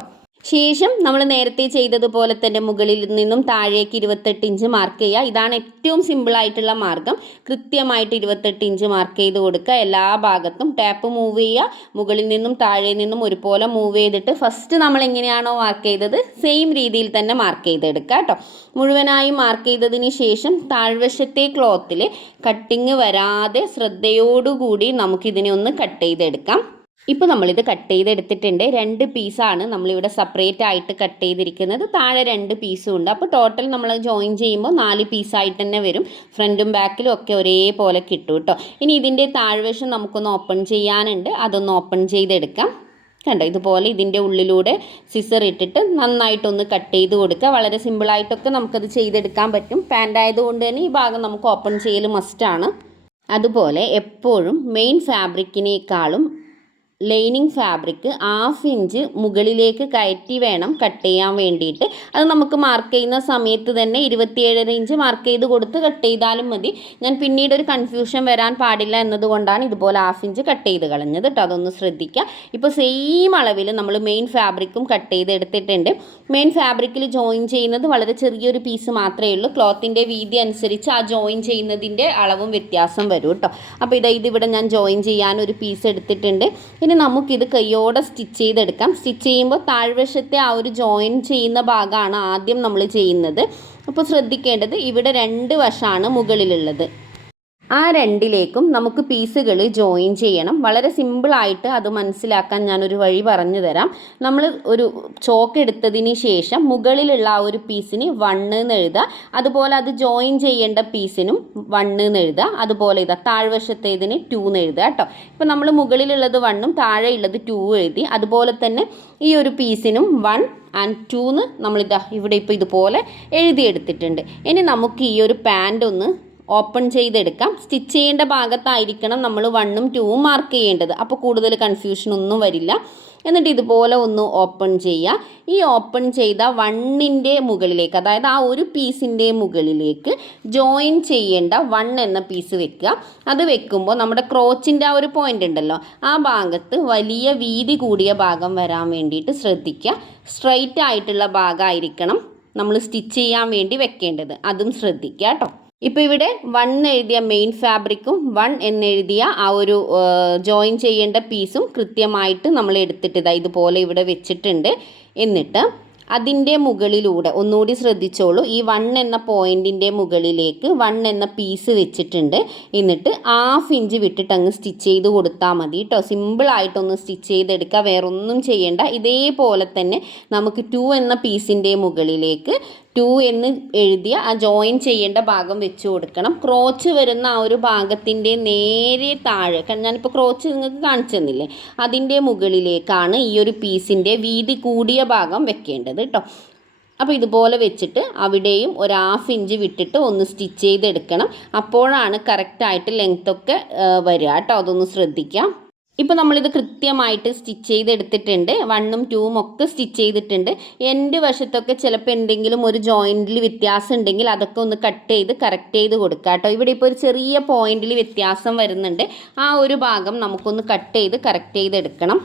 ശേഷം നമ്മൾ നേരത്തെ ചെയ്തതുപോലെ തന്നെ മുകളിൽ നിന്നും താഴേക്ക് 28 ഇഞ്ച് മാർക്ക് ചെയ്യുക. ഇതാണ് ഏറ്റവും സിമ്പിളായിട്ടുള്ള മാർഗം. കൃത്യമായിട്ട് 28 ഇഞ്ച് മാർക്ക് ചെയ്ത് കൊടുക്കുക. എല്ലാ ഭാഗത്തും ടാപ്പ് മൂവ് ചെയ്യുക. മുകളിൽ നിന്നും താഴെ നിന്നും ഒരുപോലെ മൂവ് ചെയ്തിട്ട് ഫസ്റ്റ് നമ്മൾ എങ്ങനെയാണോ മാർക്ക് ചെയ്തത് സെയിം രീതിയിൽ തന്നെ മാർക്ക് ചെയ്തെടുക്കുക കേട്ടോ. മുഴുവനായും മാർക്ക് ചെയ്തതിന് ശേഷം താഴ്വശത്തെ ക്ലോത്തിൽ കട്ടിങ് വരാതെ ശ്രദ്ധയോടുകൂടി നമുക്കിതിനെ ഒന്ന് കട്ട് ചെയ്തെടുക്കാം. ഇപ്പോൾ നമ്മളിത് കട്ട് ചെയ്തെടുത്തിട്ടുണ്ട്. 2 പീസാണ് നമ്മളിവിടെ സെപ്പറേറ്റ് ആയിട്ട് കട്ട് ചെയ്തിരിക്കുന്നത്. താഴെ 2 പീസും ഉണ്ട്. അപ്പോൾ ടോട്ടൽ നമ്മൾ ജോയിൻ ചെയ്യുമ്പോൾ 4 പീസായിട്ട് തന്നെ വരും. ഫ്രണ്ടും ബാക്കിലും ഒക്കെ ഒരേപോലെ കിട്ടും കേട്ടോ. ഇനി ഇതിൻ്റെ താഴ്വശം നമുക്കൊന്ന് ഓപ്പൺ ചെയ്യാനുണ്ട്. അതൊന്ന് ഓപ്പൺ ചെയ്തെടുക്കാം. കണ്ടോ, ഇതുപോലെ ഇതിൻ്റെ ഉള്ളിലൂടെ സിസർ ഇട്ടിട്ട് നന്നായിട്ടൊന്ന് കട്ട് ചെയ്ത് കൊടുക്കുക. വളരെ സിമ്പിളായിട്ടൊക്കെ നമുക്കത് ചെയ്തെടുക്കാൻ പറ്റും. പാൻ്റ് ആയതുകൊണ്ട് തന്നെ ഈ ഭാഗം നമുക്ക് ഓപ്പൺ ചെയ്യൽ മസ്റ്റാണ്. അതുപോലെ എപ്പോഴും മെയിൻ ഫാബ്രിക്കിനേക്കാളും ലൈനിങ് ഫാബ്രിക് 1/2 ഇഞ്ച് മുകളിലേക്ക് കയറ്റി വേണം കട്ട് ചെയ്യാൻ വേണ്ടിയിട്ട്. അത് നമുക്ക് മാർക്ക് ചെയ്യുന്ന സമയത്ത് തന്നെ 27.5 ഇഞ്ച് മാർക്ക് ചെയ്ത് കൊടുത്ത് കട്ട് ചെയ്താലും മതി. ഞാൻ പിന്നീട് ഒരു കൺഫ്യൂഷൻ വരാൻ പാടില്ല എന്നതുകൊണ്ടാണ് ഇതുപോലെ 1/2 ഇഞ്ച് കട്ട് ചെയ്ത് കളഞ്ഞത് കേട്ടോ. അതൊന്ന് ശ്രദ്ധിക്കുക. ഇപ്പോൾ സെയിം അളവിൽ നമ്മൾ മെയിൻ ഫാബ്രിക്കും കട്ട് ചെയ്ത് എടുത്തിട്ടുണ്ട്. മെയിൻ ഫാബ്രിക്കിൽ ജോയിൻ ചെയ്യുന്നത് വളരെ ചെറിയൊരു പീസ് മാത്രമേ ഉള്ളൂ. ക്ലോത്തിൻ്റെ വീതി അനുസരിച്ച് ആ ജോയിൻ ചെയ്യുന്നതിൻ്റെ അളവും വ്യത്യാസം വരും കേട്ടോ. അപ്പോൾ ഇതിവിടെ ഞാൻ ജോയിൻ ചെയ്യാൻ ഒരു പീസ് എടുത്തിട്ടുണ്ട്. ഇനി നമുക്കിത് കൈയോടെ സ്റ്റിച്ച് ചെയ്തെടുക്കാം. സ്റ്റിച്ച് ചെയ്യുമ്പോൾ താഴ്വശത്തെ ആ ഒരു ജോയിൻ ചെയ്യുന്ന ഭാഗമാണ് ആദ്യം നമ്മൾ ചെയ്യുന്നത്. അപ്പോൾ ശ്രദ്ധിക്കേണ്ടത് ഇവിടെ 2 വശമാണ് മുകളിലുള്ളത്. ആ രണ്ടിലേക്കും നമുക്ക് പീസുകൾ ജോയിൻ ചെയ്യണം. വളരെ സിമ്പിളായിട്ട് അത് മനസ്സിലാക്കാൻ ഞാനൊരു വഴി പറഞ്ഞു തരാം. നമ്മൾ ഒരു ചോക്ക് എടുത്തതിന് ശേഷം മുകളിലുള്ള ആ ഒരു പീസിന് 1 എന്ന് എഴുതുക. അതുപോലെ അത് ജോയിൻ ചെയ്യേണ്ട പീസിനും 1 എന്ന് എഴുതുക. അതുപോലെ ഇതാ താഴ്വശത്തേതിന് 2 എന്ന് എഴുതുക കേട്ടോ. ഇപ്പോൾ നമ്മൾ മുകളിലുള്ളത് 1ഉം താഴെയുള്ളത് 2 എഴുതി. അതുപോലെ തന്നെ ഈ ഒരു പീസിനും 1 and 2 എന്ന് നമ്മളിതാ ഇവിടെ ഇപ്പോൾ ഇതുപോലെ എഴുതിയെടുത്തിട്ടുണ്ട്. ഇനി നമുക്ക് ഈ ഒരു പാൻറ് ഒന്ന് ഓപ്പൺ ചെയ്തെടുക്കാം. സ്റ്റിച്ച് ചെയ്യേണ്ട ഭാഗത്തായിരിക്കണം നമ്മൾ 1ഉം 2ഉം മാർക്ക് ചെയ്യേണ്ടത്. അപ്പോൾ കൂടുതൽ കൺഫ്യൂഷൻ ഒന്നും വരില്ല. എന്നിട്ട് ഇതുപോലെ ഒന്ന് ഓപ്പൺ ചെയ്യുക. ഈ ഓപ്പൺ ചെയ്ത 1ൻ്റെ മുകളിലേക്ക്, അതായത് ആ ഒരു പീസിൻ്റെ മുകളിലേക്ക് ജോയിൻ ചെയ്യേണ്ട 1 എന്ന പീസ് വെക്കുക. അത് വെക്കുമ്പോൾ നമ്മുടെ ക്രോച്ചിൻ്റെ ആ ഒരു പോയിൻ്റ് ഉണ്ടല്ലോ, ആ ഭാഗത്ത് വലിയ വീതി കൂടിയ ഭാഗം വരാൻ വേണ്ടിയിട്ട് ശ്രദ്ധിക്കുക. സ്ട്രെയിറ്റ് ആയിട്ടുള്ള ഭാഗമായിരിക്കണം നമ്മൾ സ്റ്റിച്ച് ചെയ്യാൻ വേണ്ടി വെക്കേണ്ടത്. അതും ശ്രദ്ധിക്കുക കേട്ടോ. ഇപ്പോൾ ഇവിടെ 1 എഴുതിയ മെയിൻ ഫാബ്രിക്കും 1 എന്നെഴുതിയ ആ ഒരു ജോയിൻ ചെയ്യേണ്ട പീസും കൃത്യമായിട്ട് നമ്മൾ എടുത്തിട്ട് ഇതുപോലെ ഇവിടെ വെച്ചിട്ടുണ്ട്. എന്നിട്ട് അതിൻ്റെ മുകളിലൂടെ ഒന്നുകൂടി ശ്രദ്ധിച്ചോളൂ, ഈ 1 എന്ന പോയിൻറ്റിൻ്റെ മുകളിലേക്ക് 1 എന്ന പീസ് വെച്ചിട്ടുണ്ട്. എന്നിട്ട് 1/2 ഇഞ്ച് വിട്ടിട്ട് അങ്ങ് സ്റ്റിച്ച് ചെയ്ത് കൊടുത്താൽ മതി കേട്ടോ. സിമ്പിളായിട്ടൊന്ന് സ്റ്റിച്ച് ചെയ്തെടുക്കുക, വേറൊന്നും ചെയ്യേണ്ട. ഇതേപോലെ തന്നെ നമുക്ക് 2 എന്ന പീസിൻ്റെ മുകളിലേക്ക് 2 എന്ന് എഴുതിയ ആ ജോയിൻ ചെയ്യേണ്ട ഭാഗം വെച്ച് കൊടുക്കണം. ക്രോച്ച് വരുന്ന ആ ഒരു ഭാഗത്തിൻ്റെ നേരെ താഴെ, ഞാനിപ്പോൾ ക്രോച്ച് നിങ്ങൾക്ക് കാണിച്ചു തന്നില്ലേ, അതിൻ്റെ മുകളിലേക്കാണ് ഈ ഒരു പീസിൻ്റെ വീതി കൂടിയ ഭാഗം വെക്കേണ്ടത് കേട്ടോ. അപ്പോൾ ഇതുപോലെ വെച്ചിട്ട് അവിടെയും 1/2 ഇഞ്ച് വിട്ടിട്ട് ഒന്ന് സ്റ്റിച്ച് ചെയ്തെടുക്കണം. അപ്പോഴാണ് കറക്റ്റായിട്ട് ലെങ്ത്തൊക്കെ വരിക കേട്ടോ. അതൊന്ന് ശ്രദ്ധിക്കാം. ഇപ്പോൾ നമ്മളിത് കൃത്യമായിട്ട് സ്റ്റിച്ച് ചെയ്തെടുത്തിട്ടുണ്ട്. 1ഉം 2ഉം ഒക്കെ സ്റ്റിച്ച് ചെയ്തിട്ടുണ്ട്. എൻ്റെ വശത്തൊക്കെ ചിലപ്പോൾ എന്തെങ്കിലും ഒരു ജോയിൻറ്റിൽ വ്യത്യാസം ഉണ്ടെങ്കിൽ അതൊക്കെ ഒന്ന് കട്ട് ചെയ്ത് കറക്റ്റ് ചെയ്ത് കൊടുക്കുക കേട്ടോ. ഇവിടെ ഇപ്പോൾ ഒരു ചെറിയ പോയിൻറ്റിൽ വ്യത്യാസം വരുന്നുണ്ട്. ആ ഒരു ഭാഗം നമുക്കൊന്ന് കട്ട് ചെയ്ത് കറക്റ്റ് ചെയ്തെടുക്കണം.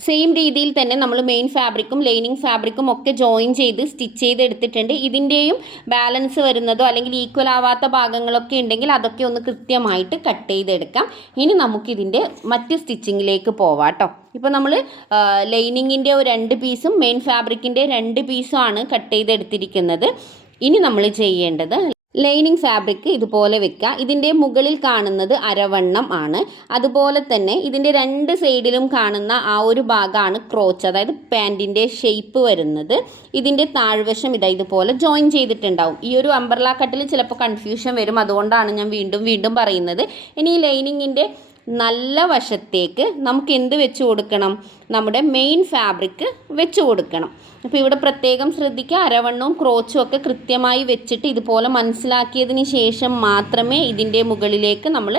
സെയിം രീതിയിൽ തന്നെ നമ്മൾ മെയിൻ ഫാബ്രിക്കും ലൈനിങ് ഫാബ്രിക്കും ഒക്കെ ജോയിൻ ചെയ്ത് സ്റ്റിച്ച് ചെയ്തെടുത്തിട്ടുണ്ട്. ഇതിൻ്റെയും ബാലൻസ് വരുന്നതോ അല്ലെങ്കിൽ ഈക്വൽ ആവാത്ത ഭാഗങ്ങളൊക്കെ ഉണ്ടെങ്കിൽ അതൊക്കെ ഒന്ന് കൃത്യമായിട്ട് കട്ട് ചെയ്തെടുക്കാം. ഇനി നമുക്കിതിൻ്റെ മറ്റ് സ്റ്റിച്ചിങ്ങിലേക്ക് പോവാം കേട്ടോ. ഇപ്പോൾ നമ്മൾ ലൈനിങ്ങിൻ്റെ 2 പീസും മെയിൻ ഫാബ്രിക്കിൻ്റെ 2 പീസും ആണ് കട്ട് ചെയ്തെടുത്തിരിക്കുന്നത്. ഇനി നമ്മൾ ചെയ്യേണ്ടത് ലൈനിങ് ഫാബ്രിക് ഇതുപോലെ വെക്കുക. ഇതിൻ്റെ മുകളിൽ കാണുന്നത് അരവണ്ണം ആണ്. അതുപോലെ തന്നെ ഇതിൻ്റെ 2 സൈഡിലും കാണുന്ന ആ ഒരു ഭാഗമാണ് ക്രോച്ച്, അതായത് പാൻറ്റിൻ്റെ ഷേപ്പ് വരുന്നത്. ഇതിൻ്റെ താഴ്വശം ഇതുപോലെ ജോയിൻ ചെയ്തിട്ടുണ്ടാവും. ഈ ഒരു അംബ്രല കട്ടിൽ ചിലപ്പോൾ കൺഫ്യൂഷൻ വരും, അതുകൊണ്ടാണ് ഞാൻ വീണ്ടും പറയുന്നത്. ഇനി ഈ ലൈനിങ്ങിൻ്റെ നല്ല വശത്തേക്ക് നമുക്ക് എന്ത് വെച്ച് കൊടുക്കണം? നമ്മുടെ മെയിൻ ഫാബ്രിക് വെച്ച് കൊടുക്കണം. അപ്പോൾ ഇവിടെ പ്രത്യേകം ശ്രദ്ധിക്കുക, അരവണ്ണവും ക്രോച്ചും ഒക്കെ കൃത്യമായി വെച്ചിട്ട് ഇതുപോലെ മനസ്സിലാക്കിയതിന് ശേഷം മാത്രമേ ഇതിൻ്റെ മുകളിലേക്ക് നമ്മൾ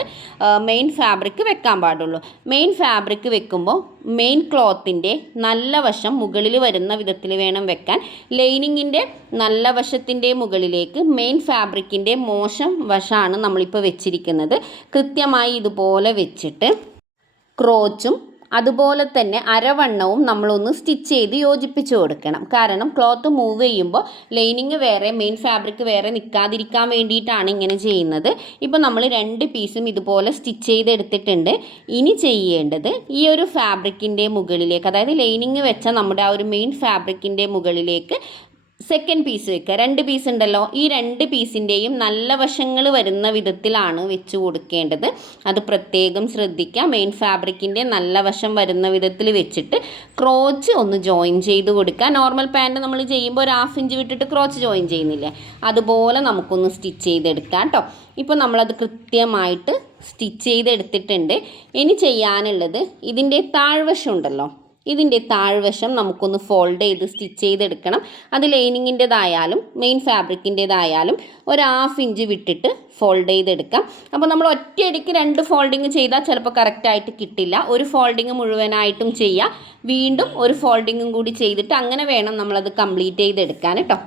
മെയിൻ ഫാബ്രിക് വെക്കാൻ പാടുള്ളൂ. മെയിൻ ഫാബ്രിക് വെക്കുമ്പോൾ മെയിൻ ക്ലോത്തിൻ്റെ നല്ല വശം മുകളിൽ വരുന്ന വിധത്തിൽ വേണം വെക്കാൻ. ലൈനിങ്ങിൻ്റെ നല്ല വശത്തിൻ്റെ മുകളിലേക്ക് മെയിൻ ഫാബ്രിക്കിൻ്റെ മോശം വശമാണ് നമ്മളിപ്പോൾ വെച്ചിരിക്കുന്നത്. കൃത്യമായി ഇതുപോലെ വെച്ചിട്ട് ക്രോച്ചും അതുപോലെ തന്നെ അരവണ്ണവും നമ്മളൊന്ന് സ്റ്റിച്ച് ചെയ്ത് യോജിപ്പിച്ച് കൊടുക്കണം. കാരണം ക്ലോത്ത് മൂവ് ചെയ്യുമ്പോൾ ലൈനിങ് വേറെ മെയിൻ ഫാബ്രിക് വേറെ നിൽക്കാതിരിക്കാൻ വേണ്ടിയിട്ടാണ് ഇങ്ങനെ ചെയ്യുന്നത്. ഇപ്പോൾ നമ്മൾ 2 പീസും ഇതുപോലെ സ്റ്റിച്ച് ചെയ്തെടുത്തിട്ടുണ്ട്. ഇനി ചെയ്യേണ്ടത് ഈ ഒരു ഫാബ്രിക്കിൻ്റെ മുകളിലേക്ക്, അതായത് ലൈനിങ് വെച്ച നമ്മുടെ ആ ഒരു മെയിൻ ഫാബ്രിക്കിൻ്റെ മുകളിലേക്ക് സെക്കൻഡ് പീസ് വെക്കുക. 2 പീസ് ഉണ്ടല്ലോ, ഈ 2 പീസിൻ്റെയും നല്ല വശങ്ങൾ വരുന്ന വിധത്തിലാണ് വെച്ച് കൊടുക്കേണ്ടത്. അത് പ്രത്യേകം ശ്രദ്ധിക്കുക. മെയിൻ ഫാബ്രിക്കിൻ്റെ നല്ല വശം വരുന്ന വിധത്തിൽ വെച്ചിട്ട് ക്രോച്ച് ഒന്ന് ജോയിൻ ചെയ്ത് കൊടുക്കുക. നോർമൽ പാൻറ്റ് നമ്മൾ ചെയ്യുമ്പോൾ 1/2 ഇഞ്ച് വിട്ടിട്ട് ക്രോച്ച് ജോയിൻ ചെയ്യുന്നില്ലേ, അതുപോലെ നമുക്കൊന്ന് സ്റ്റിച്ച് ചെയ്തെടുക്കാം കേട്ടോ. ഇപ്പോൾ നമ്മളത് കൃത്യമായിട്ട് സ്റ്റിച്ച് ചെയ്തെടുത്തിട്ടുണ്ട്. ഇനി ചെയ്യാനുള്ളത് ഇതിൻ്റെ താഴ്വശം ഉണ്ടല്ലോ, ഇതിൻ്റെ താഴ്വശം നമുക്കൊന്ന് ഫോൾഡ് ചെയ്ത് സ്റ്റിച്ച് ചെയ്തെടുക്കണം. അത് ലൈനിങ്ങിൻ്റെതായാലും മെയിൻ ഫാബ്രിക്കിൻ്റെതായാലും 1/2 ഇഞ്ച് വിട്ടിട്ട് ഫോൾഡ് ചെയ്തെടുക്കാം. അപ്പോൾ നമ്മൾ ഒറ്റയടിക്ക് 2 ഫോൾഡിങ് ചെയ്താൽ ചിലപ്പോൾ കറക്റ്റായിട്ട് കിട്ടില്ല. ഒരു ഫോൾഡിങ് മുഴുവനായിട്ടും ചെയ്യുക, വീണ്ടും ഒരു ഫോൾഡിങ്ങും കൂടി ചെയ്തിട്ട് അങ്ങനെ വേണം നമ്മളത് കംപ്ലീറ്റ് ചെയ്തെടുക്കാൻ കേട്ടോ.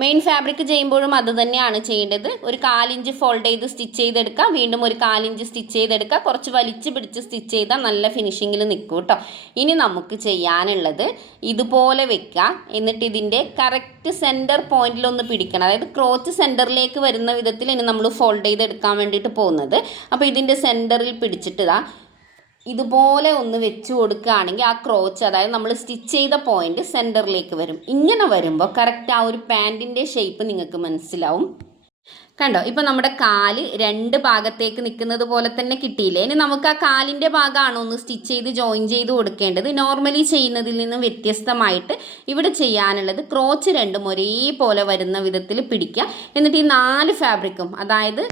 മെയിൻ ഫാബ്രിക് ചെയ്യുമ്പോഴും അത് തന്നെയാണ് ചെയ്യേണ്ടത്. ഒരു 1/4 ഇഞ്ച് ഫോൾഡ് ചെയ്ത് സ്റ്റിച്ച് ചെയ്തെടുക്കുക, വീണ്ടും ഒരു 1/4 ഇഞ്ച് സ്റ്റിച്ച് ചെയ്തെടുക്കുക. കുറച്ച് വലിച്ച് പിടിച്ച് സ്റ്റിച്ച് ചെയ്താൽ നല്ല ഫിനിഷിങ്ങിൽ നിൽക്കും കേട്ടോ. ഇനി നമുക്ക് ചെയ്യാനുള്ളത് ഇതുപോലെ വെക്കുക. എന്നിട്ട് ഇതിൻ്റെ കറക്റ്റ് സെൻറ്റർ പോയിന്റിലൊന്ന് പിടിക്കണം. അതായത് ക്രോച്ച് സെൻറ്ററിലേക്ക് വരുന്ന വിധത്തിൽ ഇനി നമ്മൾ ഫോൾഡ് ചെയ്തെടുക്കാൻ വേണ്ടിയിട്ട് പോകുന്നത്. അപ്പോൾ ഇതിൻ്റെ സെൻറ്ററിൽ പിടിച്ചിട്ട് ഇതുപോലെ ഒന്ന് വെച്ച് കൊടുക്കുകയാണെങ്കിൽ ആ ക്രോച്ച്, അതായത് നമ്മൾ സ്റ്റിച്ച് ചെയ്ത പോയിന്റ് സെൻറ്ററിലേക്ക് വരും. ഇങ്ങനെ വരുമ്പോൾ കറക്റ്റ് ആ ഒരു പാൻറ്റിൻ്റെ ഷേപ്പ് നിങ്ങൾക്ക് മനസ്സിലാവും. കണ്ടോ, ഇപ്പം നമ്മുടെ കാല് രണ്ട് ഭാഗത്തേക്ക് നിൽക്കുന്നത് പോലെ തന്നെ കിട്ടിയില്ലേ. ഇനി നമുക്ക് ആ കാലിൻ്റെ ഭാഗമാണോ ഒന്ന് സ്റ്റിച്ച് ചെയ്ത് ജോയിൻ ചെയ്ത് കൊടുക്കേണ്ടത്. നോർമലി ചെയ്യുന്നതിൽ നിന്നും വ്യത്യസ്തമായിട്ട് ഇവിടെ ചെയ്യാനുള്ളത് ക്രോച്ച് രണ്ടും ഒരേപോലെ വരുന്ന വിധത്തിൽ പിടിക്കുക. എന്നിട്ട് ഈ 4 ഫാബ്രിക്കും, അതായത്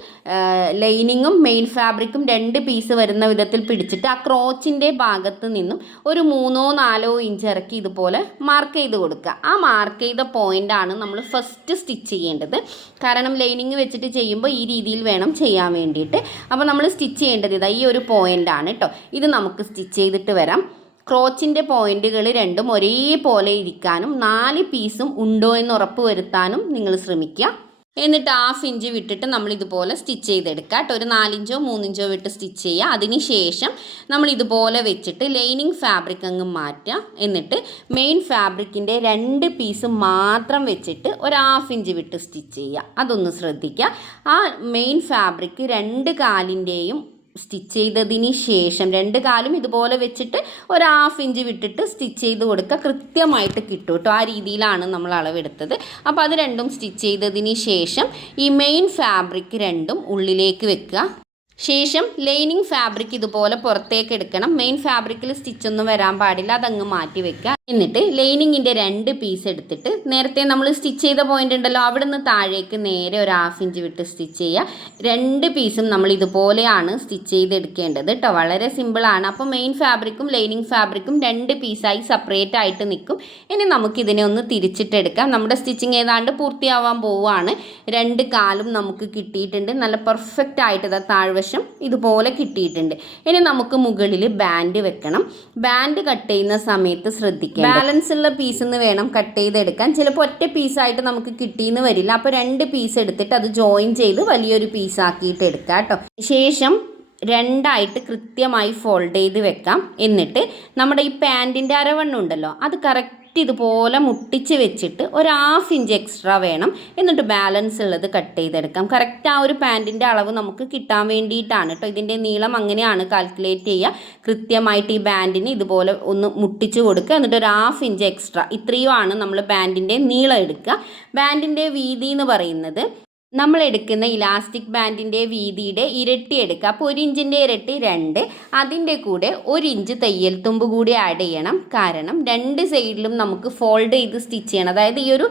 ലൈനിങ്ങും മെയിൻ ഫാബ്രിക്കും 2 പീസ് വരുന്ന വിധത്തിൽ പിടിച്ചിട്ട് ആ ക്രോച്ചിൻ്റെ ഭാഗത്ത് നിന്നും ഒരു 3-4 ഇഞ്ച് ഇറക്കി ഇതുപോലെ മാർക്ക് ചെയ്ത് കൊടുക്കുക. ആ മാർക്ക് ചെയ്ത പോയിൻ്റാണ് നമ്മൾ ഫസ്റ്റ് സ്റ്റിച്ച് ചെയ്യേണ്ടത്. കാരണം ലൈനിങ് വെച്ചിട്ട് ചെയ്യുമ്പോൾ ഈ രീതിയിൽ വേണം ചെയ്യാൻ വേണ്ടിയിട്ട്. അപ്പോൾ നമ്മൾ സ്റ്റിച്ച് ചെയ്യേണ്ടത് ഇതാ ഈ ഒരു പോയിൻ്റാണ് കേട്ടോ. ഇത് നമുക്ക് സ്റ്റിച്ച് ചെയ്തിട്ട് വരാം. ക്രോച്ചിൻ്റെ പോയിൻറ്റുകൾ രണ്ടും ഒരേപോലെ ഇരിക്കാനും 4 പീസും ഉണ്ടോ എന്ന് ഉറപ്പ് വരുത്താനും നിങ്ങൾ ശ്രമിക്കുക. എന്നിട്ട് 1/2 ഇഞ്ച് വിട്ടിട്ട് നമ്മൾ ഇതുപോലെ സ്റ്റിച്ച് ചെയ്തെടുക്കുക കേട്ടോ. ഒരു 4 ഇഞ്ചോ 3 ഇഞ്ചോ വിട്ട് സ്റ്റിച്ച് ചെയ്യുക. അതിന് ശേഷം നമ്മൾ ഇതുപോലെ വെച്ചിട്ട് ലൈനിങ് ഫാബ്രിക് അങ്ങ് മാറ്റുക. എന്നിട്ട് മെയിൻ ഫാബ്രിക്കിൻ്റെ 2 പീസ് മാത്രം വെച്ചിട്ട് ഒരു 1/2 ഇഞ്ച് വിട്ട് സ്റ്റിച്ച് ചെയ്യുക. അതൊന്ന് ശ്രദ്ധിക്കുക. ആ മെയിൻ ഫാബ്രിക് 2 കാലിൻ്റെയും സ്റ്റിച്ച് ചെയ്തതിന് ശേഷം 2 കാലും ഇതുപോലെ വെച്ചിട്ട് ഒരു 1/2 ഇഞ്ച് വിട്ടിട്ട് സ്റ്റിച്ച് ചെയ്ത് കൊടുക്കുക. കൃത്യമായിട്ട് കിട്ടും കേട്ടോ. ആ രീതിയിലാണ് നമ്മൾ അളവെടുത്തത്. അപ്പോൾ അത് രണ്ടും സ്റ്റിച്ച് ചെയ്തതിന് ശേഷം ഈ മെയിൻ ഫാബ്രിക് രണ്ടും ഉള്ളിലേക്ക് വെക്കുക. ശേഷം ലൈനിങ് ഫാബ്രിക് ഇതുപോലെ പുറത്തേക്ക് എടുക്കണം. മെയിൻ ഫാബ്രിക്കിൽ സ്റ്റിച്ചൊന്നും വരാൻ പാടില്ല, അതങ്ങ് മാറ്റി വെക്കുക. എന്നിട്ട് ലൈനിങ്ങിൻ്റെ 2 പീസ് എടുത്തിട്ട് നേരത്തെ നമ്മൾ സ്റ്റിച്ച് ചെയ്ത പോയിന്റ് ഉണ്ടല്ലോ, അവിടെ നിന്ന് താഴേക്ക് നേരെ ഒരു 1/2 ഇഞ്ച് വിട്ട് സ്റ്റിച്ച് ചെയ്യുക. 2 പീസും നമ്മൾ ഇതുപോലെയാണ് സ്റ്റിച്ച് ചെയ്തെടുക്കേണ്ടത് കേട്ടോ. വളരെ സിമ്പിളാണ്. അപ്പോൾ മെയിൻ ഫാബ്രിക്കും ലൈനിങ് ഫാബ്രിക്കും 2 പീസായി സെപ്പറേറ്റ് ആയിട്ട് നിൽക്കും. ഇനി നമുക്കിതിനെ ഒന്ന് തിരിച്ചിട്ടെടുക്കാം. നമ്മുടെ സ്റ്റിച്ചിങ് ഏതാണ്ട് പൂർത്തിയാവാൻ പോവുകയാണ്. 2 കാലും നമുക്ക് കിട്ടിയിട്ടുണ്ട്. നല്ല പെർഫെക്റ്റ് ആയിട്ട് താഴ്വശം ഇതുപോലെ കിട്ടിയിട്ടുണ്ട്. ഇനി നമുക്ക് മുകളിൽ ബാൻഡ് വെക്കണം. ബാൻഡ് കട്ട് ചെയ്യുന്ന സമയത്ത് ശ്രദ്ധിക്കുക, ബാലൻസ് ഉള്ള പീസിൽ നിന്ന് വേണം കട്ട് ചെയ്തെടുക്കാൻ. ചിലപ്പോൾ ഒറ്റ പീസായിട്ട് നമുക്ക് കിട്ടിയെന്ന് വരില്ല. അപ്പോൾ 2 പീസ് എടുത്തിട്ട് അത് ജോയിൻ ചെയ്ത് വലിയൊരു പീസാക്കിയിട്ട് എടുക്കാം കേട്ടോ. ശേഷം 2ആയിട്ട് കൃത്യമായി ഫോൾഡ് ചെയ്ത് വെക്കാം. എന്നിട്ട് നമ്മുടെ ഈ പാൻറ്റിൻ്റെ അരവണ്ണം ഉണ്ടല്ലോ, അത് കറക്റ്റ് ഇതുപോലെ മുട്ടിച്ച് വെച്ചിട്ട് ഒരു 1/2 ഇഞ്ച് എക്സ്ട്രാ വേണം. എന്നിട്ട് ബാലൻസ് ഉള്ളത് കട്ട് ചെയ്തെടുക്കാം. കറക്റ്റ് ആ ഒരു പാൻറ്റിൻ്റെ അളവ് നമുക്ക് കിട്ടാൻ വേണ്ടിയിട്ടാണ് കേട്ടോ. ഇതിൻ്റെ നീളം അങ്ങനെയാണ് കാൽക്കുലേറ്റ് ചെയ്യുക. കൃത്യമായിട്ട് ഈ ബാൻഡിന് ഇതുപോലെ ഒന്ന് മുട്ടിച്ച് കൊടുക്കുക. എന്നിട്ട് ഒരു 1/2 ഇഞ്ച് എക്സ്ട്രാ, ഇത്രയുമാണ് നമ്മൾ ബാൻഡിൻ്റെ നീളം എടുക്കുക. ബാൻഡിൻ്റെ വീതി എന്ന് പറയുന്നത് നമ്മൾ എടുക്കുന്ന ഇലാസ്റ്റിക് ബാൻഡിൻ്റെ വീതിയുടെ ഇരട്ടി എടുക്കുക. അപ്പോൾ 1 ഇഞ്ചിൻ്റെ ഇരട്ടി 2, അതിൻ്റെ കൂടെ 1 ഇഞ്ച് തയ്യൽ തുമ്പ് കൂടി ആഡ് ചെയ്യണം. കാരണം 2 സൈഡിലും നമുക്ക് ഫോൾഡ് ചെയ്ത് സ്റ്റിച്ച് ചെയ്യണം. അതായത് ഈ ഒരു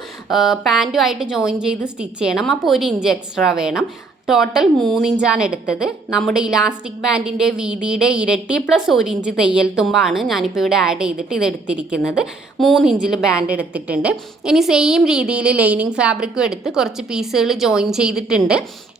പാൻറ്റുമായിട്ട് ജോയിൻ ചെയ്ത് സ്റ്റിച്ച് ചെയ്യണം. അപ്പോൾ 1 ഇഞ്ച് എക്സ്ട്രാ വേണം. ടോട്ടൽ 3 ഇഞ്ചാണ് എടുത്തത്. നമ്മുടെ ഇലാസ്റ്റിക് ബാൻഡിൻ്റെ വീതിയുടെ ഇരട്ടി പ്ലസ് 1 ഇഞ്ച് തയ്യൽ തുമ്പാണ് ഞാനിപ്പോൾ ഇവിടെ ആഡ് ചെയ്തിട്ട് ഇതെടുത്തിരിക്കുന്നത്. 3 ഇഞ്ചിൽ ബാൻഡ് എടുത്തിട്ടുണ്ട്. ഇനി സെയിം രീതിയിൽ ലൈനിങ് ഫാബ്രിക്കും എടുത്ത് കുറച്ച് പീസുകൾ ജോയിൻ ചെയ്തിട്ടുണ്ട്.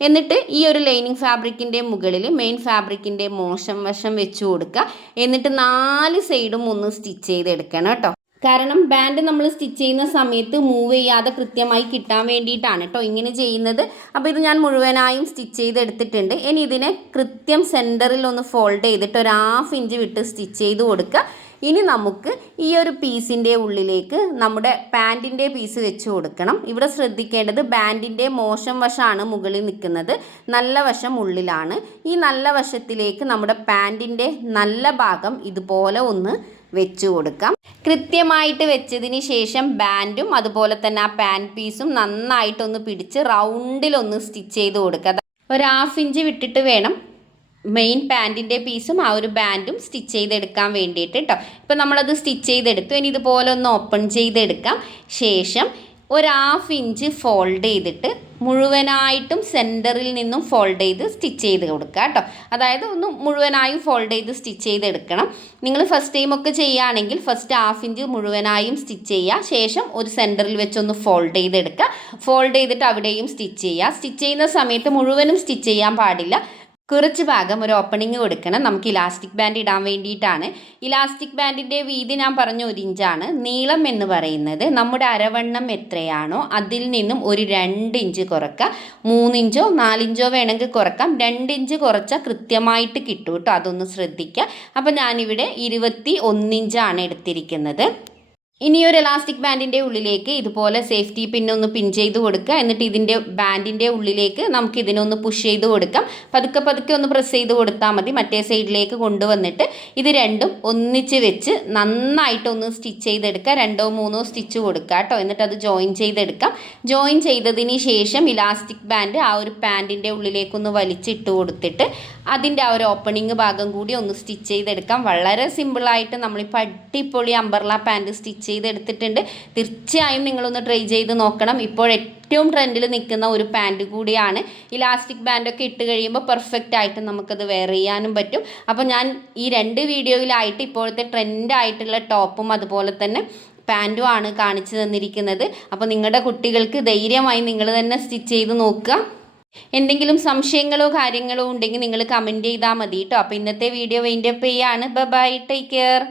എന്നിട്ട് ഈ ഒരു ലൈനിങ് ഫാബ്രിക്കിൻ്റെ മുകളിൽ മെയിൻ ഫാബ്രിക്കിൻ്റെ മോശം വശം വെച്ച് കൊടുക്കുക. എന്നിട്ട് 4 സൈഡും ഒന്ന് സ്റ്റിച്ച് ചെയ്തെടുക്കണം കേട്ടോ. കാരണം ബാൻഡ് നമ്മൾ സ്റ്റിച്ച് ചെയ്യുന്ന സമയത്ത് മൂവ് ചെയ്യാതെ കൃത്യമായി കിട്ടാൻ വേണ്ടിയിട്ടാണ് കേട്ടോ ഇങ്ങനെ ചെയ്യുന്നത്. അപ്പോൾ ഇത് ഞാൻ മുഴുവനായും സ്റ്റിച്ച് ചെയ്തെടുത്തിട്ടുണ്ട്. ഇനി ഇതിനെ കൃത്യം സെൻറ്ററിൽ ഒന്ന് ഫോൾഡ് ചെയ്തിട്ട് ഒരു 1/2 ഇഞ്ച് വിട്ട് സ്റ്റിച്ച് ചെയ്ത് കൊടുക്കുക. ഇനി നമുക്ക് ഈ ഒരു പീസിൻ്റെ ഉള്ളിലേക്ക് നമ്മുടെ പാൻറ്റിൻ്റെ പീസ് വെച്ച് കൊടുക്കണം. ഇവിടെ ശ്രദ്ധിക്കേണ്ടത് ബാൻഡിൻ്റെ മോശം വശമാണ് മുകളിൽ നിൽക്കുന്നത്, നല്ല വശം ഉള്ളിലാണ്. ഈ നല്ല വശത്തിലേക്ക് നമ്മുടെ പാൻറ്റിൻ്റെ നല്ല ഭാഗം ഇതുപോലെ ഒന്ന് വെച്ച് കൊടുക്കാം. കൃത്യമായിട്ട് വെച്ചതിന് ശേഷം ബാൻഡും അതുപോലെ തന്നെ ആ പാൻറ്റ് പീസും നന്നായിട്ടൊന്ന് പിടിച്ച് റൗണ്ടിലൊന്ന് സ്റ്റിച്ച് ചെയ്ത് കൊടുക്കുക. ഒരു 1/2 ഇഞ്ച് വിട്ടിട്ട് വേണം മെയിൻ പാൻറ്റിൻ്റെ പീസും ആ ഒരു ബാൻഡും സ്റ്റിച്ച് ചെയ്തെടുക്കാൻ വേണ്ടിയിട്ട് കേട്ടോ. ഇപ്പോൾ നമ്മളത് സ്റ്റിച്ച് ചെയ്തെടുത്തു. ഇനി ഇതുപോലെ ഒന്ന് ഓപ്പൺ ചെയ്തെടുക്കാം. ശേഷം ഒരു 1/2 ഇഞ്ച് ഫോൾഡ് ചെയ്തിട്ട് മുഴുവനായിട്ടും സെൻറ്ററിൽ നിന്നും ഫോൾഡ് ചെയ്ത് സ്റ്റിച്ച് ചെയ്ത് കൊടുക്കുക കേട്ടോ. അതായത് ഒന്ന് മുഴുവനായും ഫോൾഡ് ചെയ്ത് സ്റ്റിച്ച് ചെയ്തെടുക്കണം. നിങ്ങൾ ഫസ്റ്റ് ടൈമൊക്കെ ചെയ്യുകയാണെങ്കിൽ ഫസ്റ്റ് 1/2 ഇഞ്ച് മുഴുവനായും സ്റ്റിച്ച് ചെയ്യുക. ശേഷം ഒരു സെൻറ്ററിൽ വെച്ചൊന്ന് ഫോൾഡ് ചെയ്തെടുക്കുക. ഫോൾഡ് ചെയ്തിട്ട് അവിടെയും സ്റ്റിച്ച് ചെയ്യുക. സ്റ്റിച്ച് ചെയ്യുന്ന സമയത്ത് മുഴുവനും സ്റ്റിച്ച് ചെയ്യാൻ പാടില്ല. കുറച്ച് ഭാഗം ഒരു ഓപ്പണിങ് കൊടുക്കണം. നമുക്ക് ഇലാസ്റ്റിക് ബാൻഡ് ഇടാൻ വേണ്ടിയിട്ടാണ്. ഇലാസ്റ്റിക് ബാൻഡിൻ്റെ വീതി ഞാൻ പറഞ്ഞ 1 ഇഞ്ചാണ്. നീളം എന്ന് പറയുന്നത് നമ്മുടെ അരവണ്ണം എത്രയാണോ അതിൽ നിന്നും ഒരു 2 ഇഞ്ച് കുറക്കുക. 3 ഇഞ്ചോ 4 ഇഞ്ചോ വേണമെങ്കിൽ കുറക്കാം. 2 ഇഞ്ച് കുറച്ചാൽ കൃത്യമായിട്ട് കിട്ടും കേട്ടോ. അതൊന്ന് ശ്രദ്ധിക്കുക. അപ്പോൾ ഞാനിവിടെ 21 ഇഞ്ചാണ് എടുത്തിരിക്കുന്നത്. ഇനി ഒരു ഇലാസ്റ്റിക് ബാൻഡിൻ്റെ ഉള്ളിലേക്ക് ഇതുപോലെ സേഫ്റ്റി പിന്നൊന്ന് പിൻ ചെയ്ത് കൊടുക്കുക. എന്നിട്ട് ഇതിൻ്റെ ബാൻഡിൻ്റെ ഉള്ളിലേക്ക് നമുക്ക് ഇതിനൊന്ന് പുഷ് ചെയ്ത് കൊടുക്കാം. പതുക്കെ പതുക്കെ ഒന്ന് പ്രസ് ചെയ്ത് കൊടുത്താൽ മതി. മറ്റേ സൈഡിലേക്ക് കൊണ്ടുവന്നിട്ട് ഇത് രണ്ടും ഒന്നിച്ച് വെച്ച് നന്നായിട്ടൊന്ന് സ്റ്റിച്ച് ചെയ്തെടുക്കുക. 2-3 സ്റ്റിച്ച് കൊടുക്കുക കേട്ടോ. എന്നിട്ട് അത് ജോയിൻ ചെയ്തെടുക്കാം. ജോയിൻ ചെയ്തതിന് ശേഷം ഇലാസ്റ്റിക് ബാൻഡ് ആ ഒരു പാൻറ്റിൻ്റെ ഉള്ളിലേക്കൊന്ന് വലിച്ചിട്ട് കൊടുത്തിട്ട് അതിൻ്റെ ആ ഒരു ഓപ്പണിങ് ഭാഗം കൂടി ഒന്ന് സ്റ്റിച്ച് ചെയ്തെടുക്കാം. വളരെ സിമ്പിളായിട്ട് നമ്മളിപ്പോൾ അടിപൊളി അംബർല പാൻറ്റ് സ്റ്റിച്ച് ചെയ്തെടുത്തിട്ടുണ്ട്. തീർച്ചയായും നിങ്ങളൊന്ന് ട്രൈ ചെയ്ത് നോക്കണം. ഇപ്പോൾ ഏറ്റവും ട്രെൻഡിൽ നിൽക്കുന്ന ഒരു പാൻറ്റ് കൂടിയാണ്. ഇലാസ്റ്റിക് ബാൻഡൊക്കെ ഇട്ട് കഴിയുമ്പോൾ പെർഫെക്റ്റ് ആയിട്ട് നമുക്കത് വെയർ ചെയ്യാനും പറ്റും. അപ്പോൾ ഞാൻ ഈ 2 വീഡിയോയിലായിട്ട് ഇപ്പോഴത്തെ ട്രെൻഡായിട്ടുള്ള ടോപ്പും അതുപോലെ തന്നെ പാൻറ്റുമാണ് കാണിച്ചു തന്നിരിക്കുന്നത്. അപ്പോൾ നിങ്ങളുടെ കുട്ടികൾക്ക് ധൈര്യമായി നിങ്ങൾ തന്നെ സ്റ്റിച്ച് ചെയ്ത് നോക്കുക. എന്തെങ്കിലും സംശയങ്ങളോ കാര്യങ്ങളോ ഉണ്ടെങ്കിൽ നിങ്ങൾ കമൻറ്റ് ചെയ്താൽ മതി കേട്ടോ. അപ്പോൾ ഇന്നത്തെ വീഡിയോ വൈൻഡപ്പ് ചെയ്യാണ്. Bye, take care.